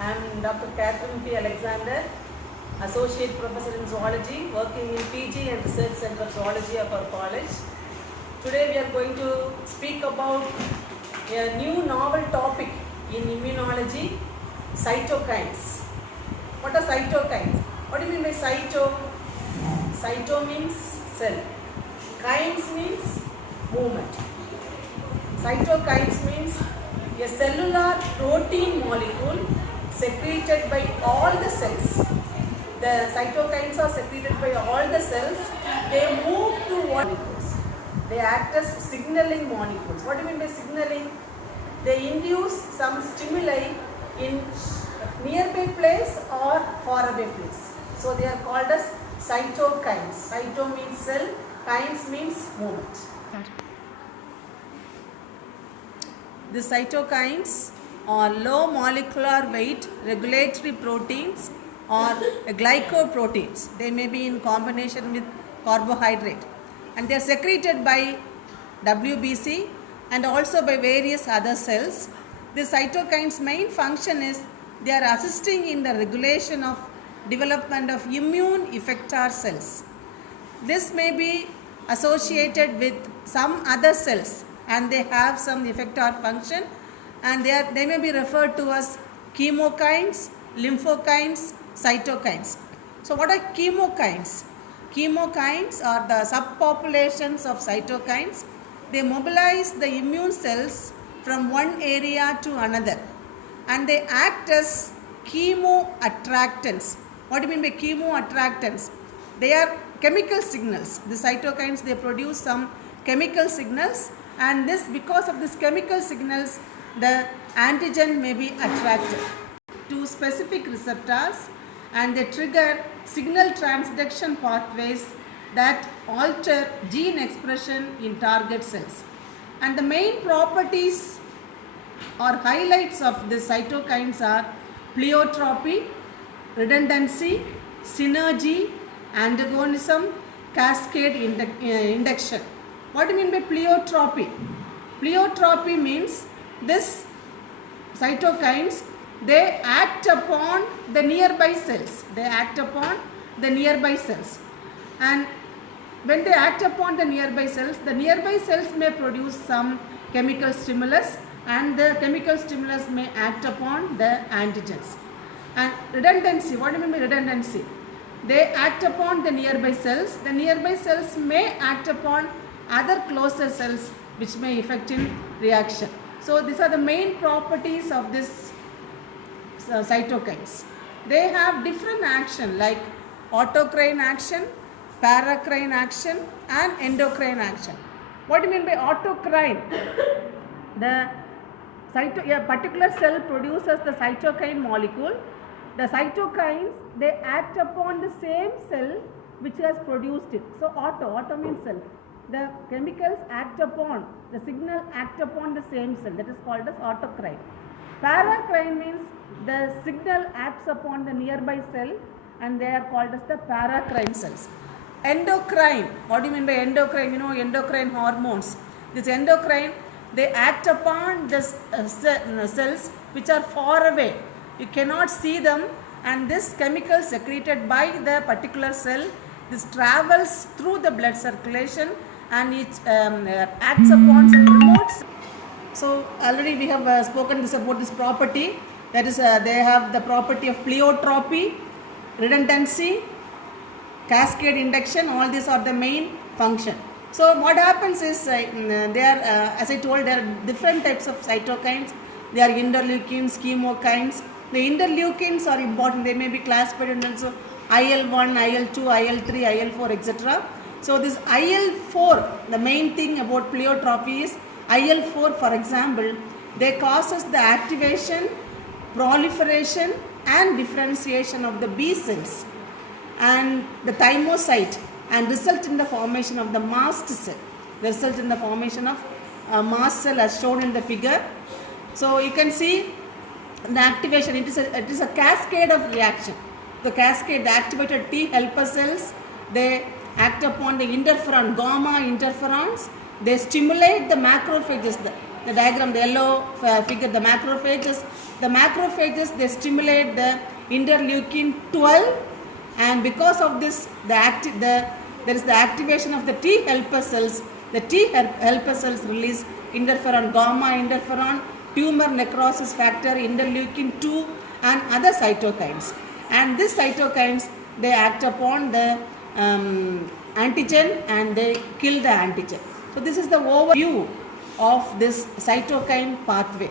I am Dr. Catherine P. Alexander, Associate Professor in Zoology, working in PG and Research Center of Zoology of our college. Today we are going to speak about a new novel topic in immunology, cytokines. What are cytokines? What do you mean by cyto? Cyto means cell. Kines means movement. Cytokines means a cellular protein molecule secreted by all the cells. The cytokines are secreted by all the cells. They move to molecules. They act as signaling molecules. What do you mean by signaling? They induce some stimuli in nearby place or faraway place. So they are called as cytokines. Cyto means cell, kines means movement. The cytokines are low molecular weight regulatory proteins or glycoproteins. They may be in combination with carbohydrate, and they are secreted by WBC and also by various other cells. The cytokines' main function is they are assisting in the regulation of development of immune effector cells. This may be associated with some other cells and they have some effector function, and they may be referred to as chemokines, lymphokines, cytokines. So what are chemokines? Chemokines are the subpopulations of cytokines. They mobilize the immune cells from one area to another, and they act as chemoattractants. What do you mean by chemoattractants? They are chemical signals. The cytokines, they produce some chemical signals, and because of these chemical signals, the antigen may be attracted to specific receptors, and they trigger signal transduction pathways that alter gene expression in target cells. And the main properties or highlights of the cytokines are pleiotropy, redundancy, synergy, antagonism, cascade induction. What do you mean by pleiotropy? Pleiotropy means this cytokines, they act upon the nearby cells. They act upon the nearby cells. And when they act upon the nearby cells may produce some chemical stimulus, and the chemical stimulus may act upon the antigens. And redundancy, what do you mean by redundancy? They act upon the nearby cells. The nearby cells may act upon other closer cells which may effect in reaction. So these are the main properties of this cytokines. They have different action like autocrine action, paracrine action, and endocrine action. What do you mean by autocrine? A particular cell produces the cytokine molecule. The cytokines, they act upon the same cell which has produced it. So auto means cell. The chemicals act upon, the signal act upon the same cell, that is called as autocrine. Paracrine means the signal acts upon the nearby cell, and they are called as the paracrine cells. Endocrine, what do you mean by endocrine? You know, endocrine hormones. This endocrine, they act upon the cells which are far away. You cannot see them, and this chemical secreted by the particular cell, this travels through the blood circulation, and it acts upon some remote. So already we have spoken about this property, that is they have the property of pleiotropy, redundancy, cascade induction. All these are the main function. So what happens is as I told, there are different types of cytokines. They are interleukins, chemokines. The interleukins are important. They may be classified into also IL-1, IL-2, IL-3, IL-4, etc. So this IL-4, the main thing about pleiotropy is IL-4, for example, they causes the activation, proliferation, and differentiation of the B cells and the thymocyte, and result in the formation of the mast cell. Result in the formation of a mast cell as shown in the figure. So you can see the activation. It is a cascade of reaction. The activated T helper cells, they act upon the interferon, gamma interferons. They stimulate the macrophages. The diagram, the yellow figure, the macrophages The macrophages, they stimulate the interleukin 12, and because of this there is the activation of the T helper cells. The T helper cells release interferon gamma, interferon, tumor necrosis factor, interleukin 2 and other cytokines. And these cytokines, they act upon the antigen and they kill the antigen. So this is the overview of this cytokine pathway.